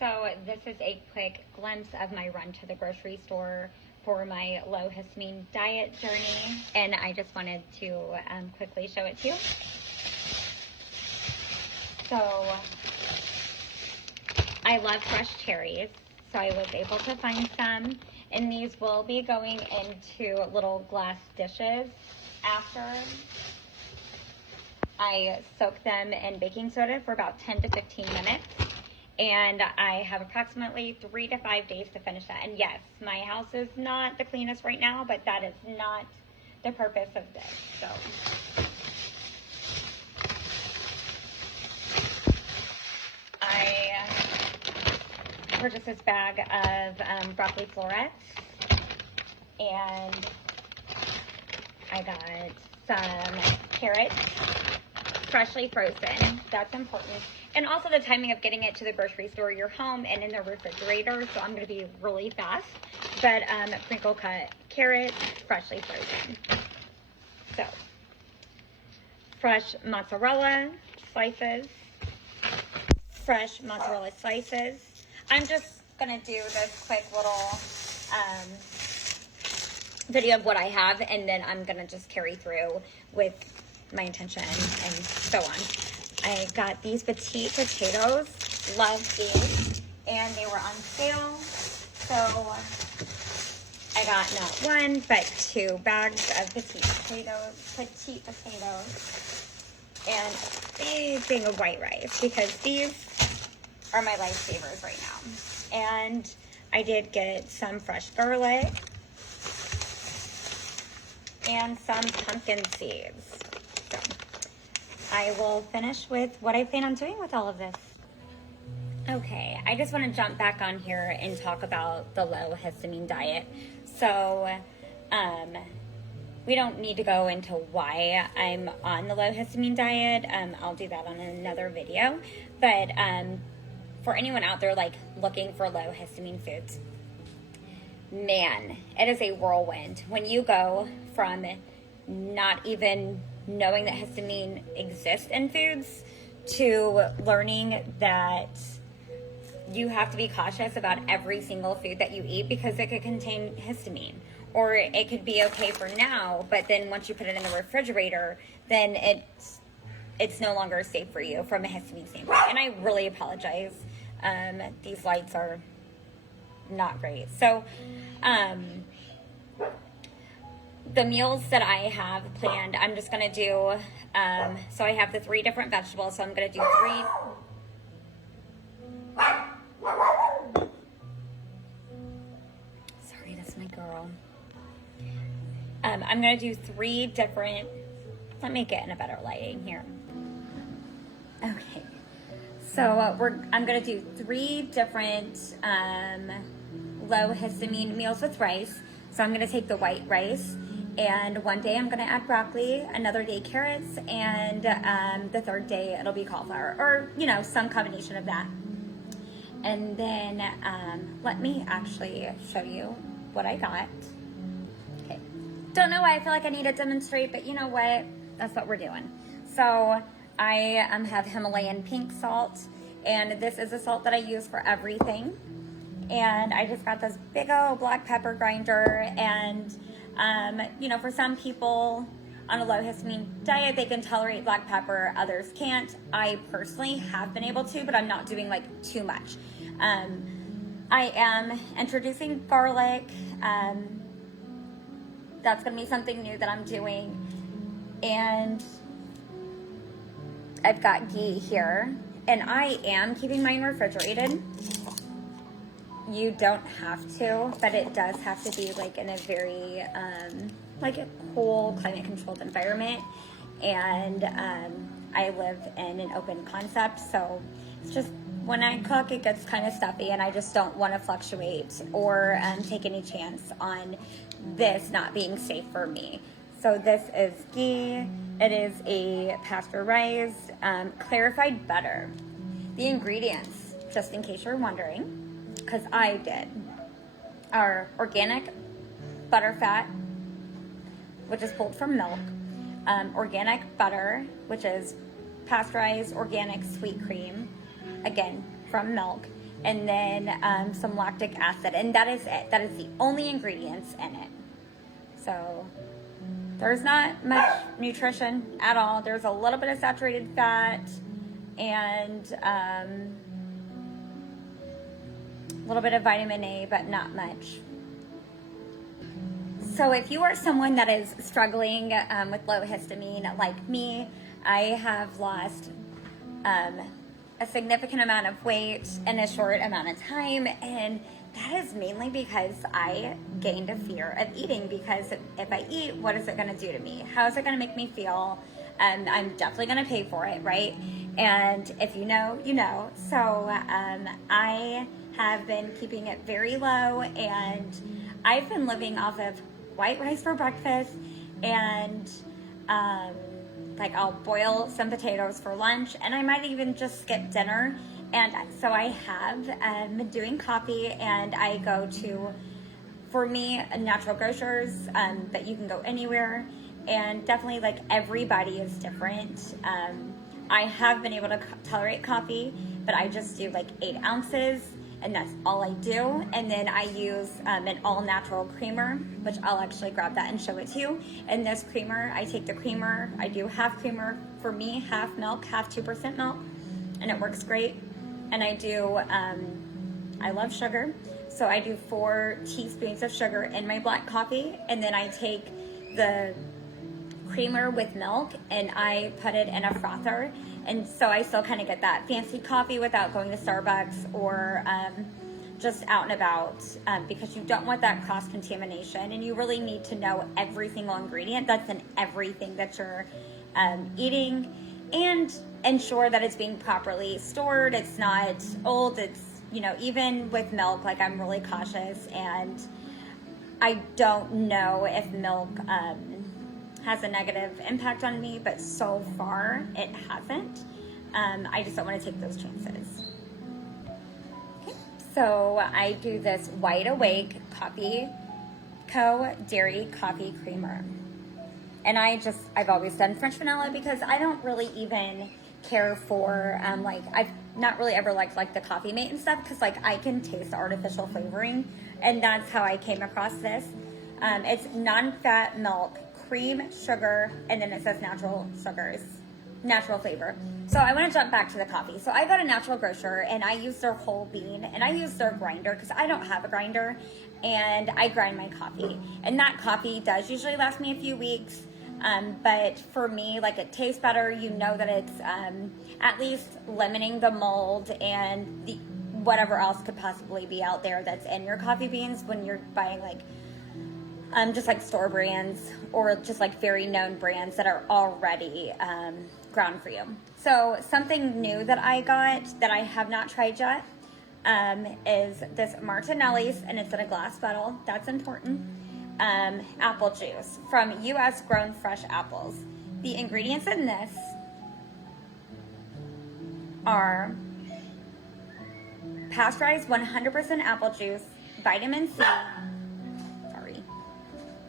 So this is a quick glimpse of my run to the grocery store for my low histamine diet journey, and I just wanted to quickly show it to you. So I love fresh cherries, so I was able to find some, and these will be going into little glass dishes after I soak them in baking soda for about 10 to 15 minutes. And I have approximately 3 to 5 days to finish that. And yes, my house is not the cleanest right now, but that is not the purpose of this. So I purchased this bag of broccoli florets, and I got some carrots, freshly frozen. That's important. And also the timing of getting it to the grocery store, you're home and in the refrigerator, so I'm going to be really fast. But crinkle cut carrots, freshly frozen. So, fresh mozzarella slices. Fresh mozzarella slices. I'm just going to do this quick little video of what I have, and then I'm going to just carry through with my intention and so on. I got these petite potatoes, love these, and they were on sale, so I got not one, but 2 bags of petite potatoes, and a big thing of white rice, because these are my lifesavers right now. And I did get some fresh garlic and some pumpkin seeds. So I will finish with what I plan on doing with all of this. Okay, I just want to jump back on here and talk about the low histamine diet. So, we don't need to go into why I'm on the low histamine diet. I'll do that on another video. But for anyone out there like looking for low histamine foods, man, it is a whirlwind. When you go from not even knowing that histamine exists in foods to learning that you have to be cautious about every single food that you eat because it could contain histamine. Or it could be okay for now, but then once you put it in the refrigerator, then it's no longer safe for you from a histamine standpoint. And I really apologize. These lights are not great. So, the meals that I have planned, I'm just going to do, so I have the 3 different vegetables, so I'm going to do 3. Sorry, that's my girl. I'm going to do 3 different, let me get in a better lighting here. Okay, so I'm going to do 3 different low histamine meals with rice. So I'm going to take the white rice, and one day I'm going to add broccoli, another day carrots, and the third day it'll be cauliflower, or, you know, some combination of that. And then let me actually show you what I got. Okay. Don't know why I feel like I need to demonstrate, but you know what? That's what we're doing. So I have Himalayan pink salt, and this is a salt that I use for everything. And I just got this big old black pepper grinder, and you know, for some people on a low histamine diet, they can tolerate black pepper, others can't. I personally have been able to, but I'm not doing like too much. I am introducing garlic. That's gonna be something new that I'm doing. And I've got ghee here, and I am keeping mine refrigerated. You don't have to, but it does have to be like in a very like a cool, climate controlled environment. And I live in an open concept, so it's just when I cook it gets kind of stuffy, and I just don't want to fluctuate or take any chance on this not being safe for me. So this is ghee. It is a pasteurized clarified butter. The ingredients, just in case you're wondering, because I did, are organic butter fat, which is pulled from milk, organic butter, which is pasteurized organic sweet cream, again, from milk, and then some lactic acid, and that is it. That is the only ingredients in it. So there's not much nutrition at all. There's a little bit of saturated fat and a little bit of vitamin A, but not much. So if you are someone that is struggling with low histamine like me, I have lost a significant amount of weight in a short amount of time, and that is mainly because I gained a fear of eating, because if I eat, what is it going to do to me? How is it going to make me feel? And I'm definitely going to pay for it, right? And if you know, you know. So I have been keeping it very low, and I've been living off of white rice for breakfast, and like I'll boil some potatoes for lunch, and I might even just skip dinner. And so I have been doing coffee, and I go to, for me, natural grocers, but you can go anywhere, and definitely like everybody is different. I have been able to tolerate coffee, but I just do like 8 ounces, and that's all I do. And then I use an all natural creamer, which I'll actually grab that and show it to you. And this creamer, I take the creamer, I do half creamer for me, half milk, half 2% milk, and it works great. And I do, I love sugar, so I do 4 teaspoons of sugar in my black coffee, and then I take the creamer with milk and I put it in a frother, and so I still kind of get that fancy coffee without going to Starbucks or just out and about, because you don't want that cross-contamination, and you really need to know every single ingredient that's in everything that you're eating, and ensure that it's being properly stored, it's not old, it's, you know, even with milk, like I'm really cautious, and I don't know if milk has a negative impact on me, but so far it hasn't. I just don't want to take those chances. Okay, so I do this Wide Awake Coffee Co. Dairy Coffee Creamer. And I've always done French vanilla because I don't really even care for, like, I've not really ever liked like the Coffee Mate and stuff, because like I can taste the artificial flavoring, and that's how I came across this. It's non-fat milk, cream, sugar, and then it says natural sugars, natural flavor. So I want to jump back to the coffee. So I got a natural grocer, and I use their whole bean, and I use their grinder because I don't have a grinder, and I grind my coffee, and that coffee does usually last me a few weeks. But for me, like, it tastes better. You know that it's at least limiting the mold and the whatever else could possibly be out there that's in your coffee beans when you're buying like just like store brands or just like very known brands that are already ground for you. So something new that I got that I have not tried yet is this Martinelli's, and it's in a glass bottle. That's important. Apple juice from U.S. grown fresh apples. The ingredients in this are pasteurized 100% apple juice, vitamin C,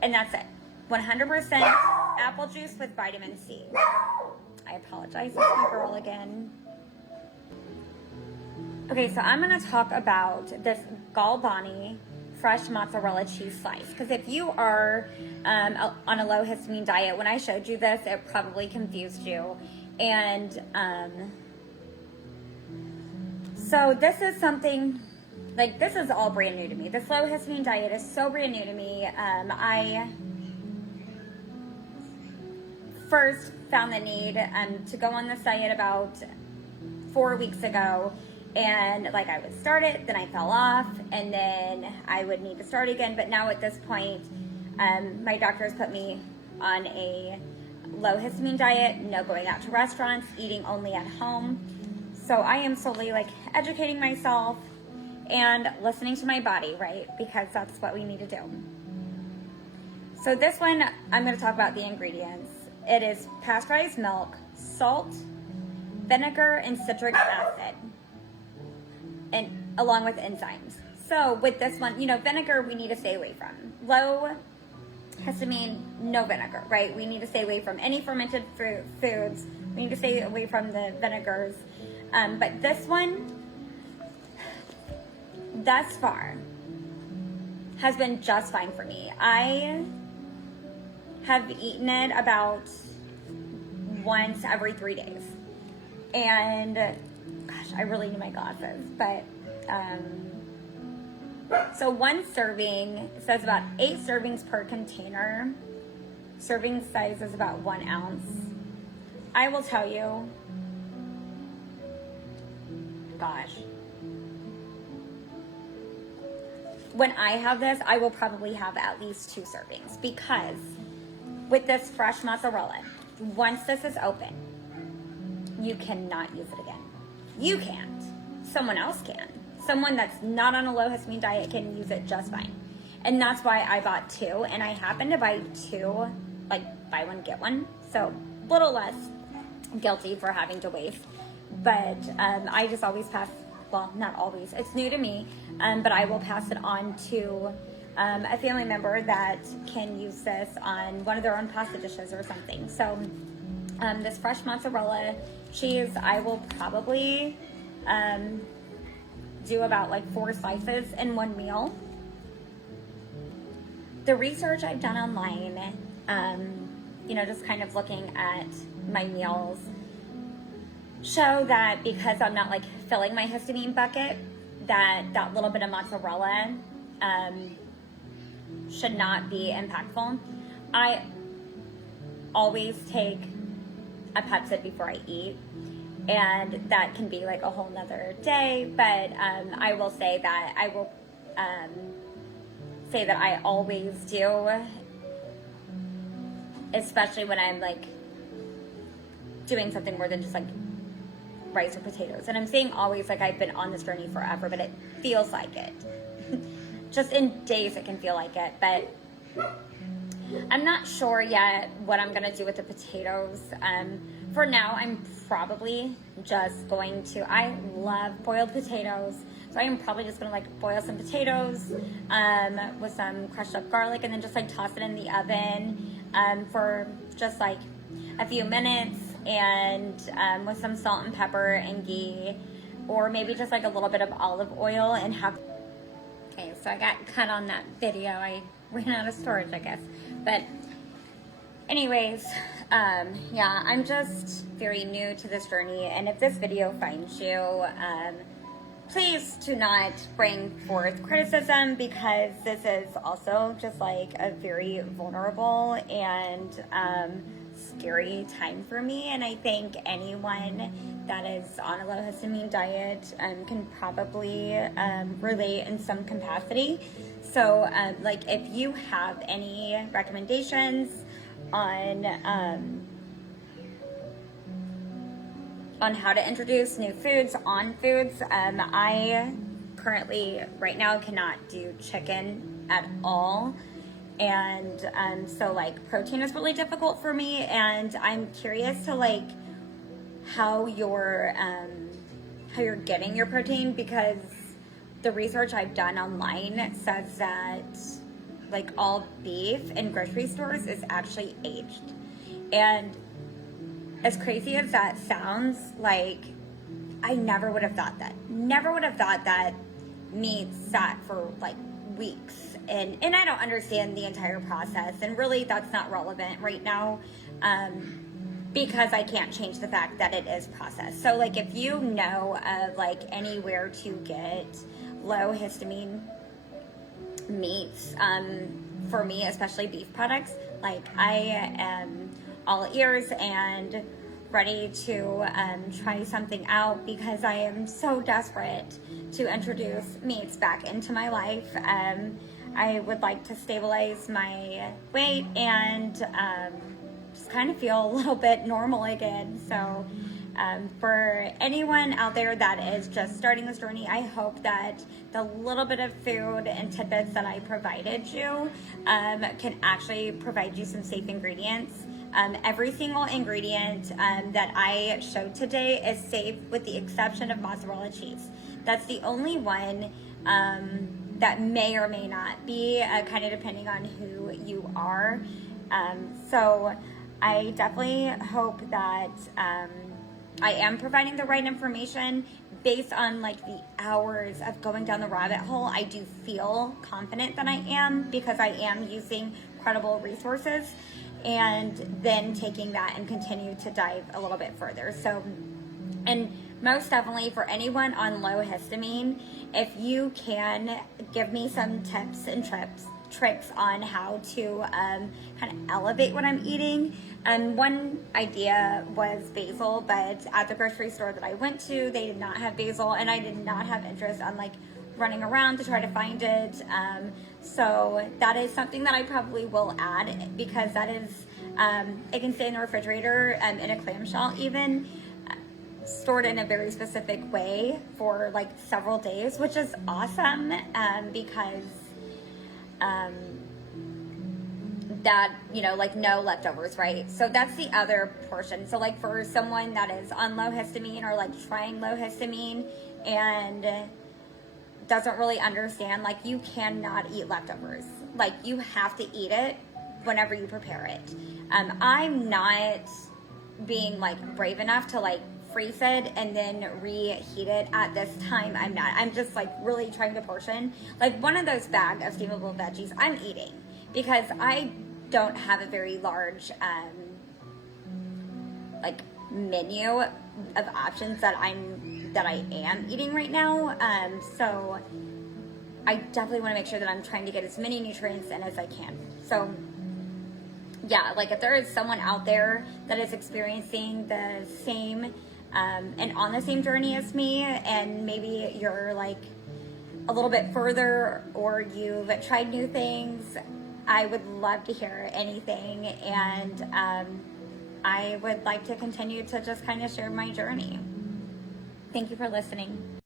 and that's it. 100% apple juice with vitamin C. I apologize, it's my girl again. Okay, so I'm going to talk about this Galbani fresh mozzarella cheese slice, because if you are on a low histamine diet, when I showed you this, it probably confused you. And so this is something, like, this is all brand new to me. This low histamine diet is so brand new to me. I first found the need to go on this diet about 4 weeks ago. And like, I would start it, then I fell off, and then I would need to start again. But now at this point, my doctor has put me on a low histamine diet, no going out to restaurants, eating only at home. So I am slowly like educating myself and listening to my body, right? Because that's what we need to do. So this one, I'm going to talk about the ingredients. It is pasteurized milk, salt, vinegar, and citric acid, and along with enzymes. So with this one, you know, vinegar we need to stay away from. Low histamine, no vinegar, right? We need to stay away from any fermented foods. We need to stay away from the vinegars. But this one, thus far has been just fine for me. I have eaten it about once every 3 days. And gosh, I really need my glasses, but so one serving says about 8 servings per container. Serving size is about 1 ounce. I will tell you, gosh, when I have this, I will probably have at least 2 servings, because with this fresh mozzarella, once this is open, you cannot use it again. You can't. Someone else can. Someone that's not on a low histamine diet can use it just fine. And that's why I bought 2, and I happened to buy 2, like buy one, get one. So a little less guilty for having to waste. But I just always pass, well, not always, it's new to me, but I will pass it on to a family member that can use this on one of their own pasta dishes or something. So this fresh mozzarella cheese, I will probably do about like 4 slices in one meal. The research I've done online, you know, just kind of looking at my meals, show that because I'm not like filling my histamine bucket, that little bit of mozzarella should not be impactful. I always take a Pepsi before I eat, and that can be like a whole nother day, but I will say that I will say that I always do, especially when I'm like doing something more than just like rice or potatoes. And I'm saying always, like I've been on this journey forever, but it feels like it. Just in days it can feel like it, but I'm not sure yet what I'm gonna do with the potatoes. For now, I'm probably just going to, I love boiled potatoes, so I am probably just gonna like boil some potatoes with some crushed up garlic, and then just like toss it in the oven for just like a few minutes, and with some salt and pepper and ghee, or maybe just like a little bit of olive oil, and have. Okay, so I got cut on that video. I ran out of storage, I guess. But anyways, yeah, I'm just very new to this journey, and if this video finds you, please do not bring forth criticism, because this is also just like a very vulnerable and scary time for me, and I think anyone that is on a low histamine diet can probably relate in some capacity. So like if you have any recommendations on how to introduce new foods on foods, I currently right now cannot do chicken at all. And so like protein is really difficult for me, and I'm curious to like how you're getting your protein, because the research I've done online says that like all beef in grocery stores is actually aged. And as crazy as that sounds, like I never would have thought that. Never would have thought that meat sat for like weeks. And I don't understand the entire process, and really that's not relevant right now, because I can't change the fact that it is processed. So like if you know of like anywhere to get low histamine meats, for me, especially beef products, like I am all ears and ready to try something out, because I am so desperate to introduce meats back into my life. I would like to stabilize my weight and just kind of feel a little bit normal again. So for anyone out there that is just starting this journey, I hope that the little bit of food and tidbits that I provided you can actually provide you some safe ingredients. Every single ingredient that I showed today is safe, with the exception of mozzarella cheese. That's the only one that may or may not be, kind of depending on who you are. So I definitely hope that I am providing the right information based on like the hours of going down the rabbit hole, I do feel confident that I am, because I am using credible resources and then taking that and continue to dive a little bit further. So, and most definitely for anyone on low histamine, if you can give me some tips and tricks on how to kind of elevate what I'm eating. One idea was basil, but at the grocery store that I went to, they did not have basil, and I did not have interest on like running around to try to find it. So that is something that I probably will add, because that is, it can stay in the refrigerator in a clamshell even, stored in a very specific way for like several days, which is awesome, because that, you know, like no leftovers, right? So that's the other portion. So like for someone that is on low histamine, or like trying low histamine and doesn't really understand, like you cannot eat leftovers. Like you have to eat it whenever you prepare it. I'm not being like brave enough to like freeze it and then reheat it at this time. I'm just like really trying to portion. Like one of those bag of steamable veggies I'm eating, because I don't have a very large like menu of options that I am eating right now. So I definitely want to make sure that I'm trying to get as many nutrients in as I can. So yeah, like if there is someone out there that is experiencing the same and on the same journey as me, and maybe you're like a little bit further, or you've tried new things, I would love to hear anything, and I would like to continue to just kind of share my journey. Thank you for listening.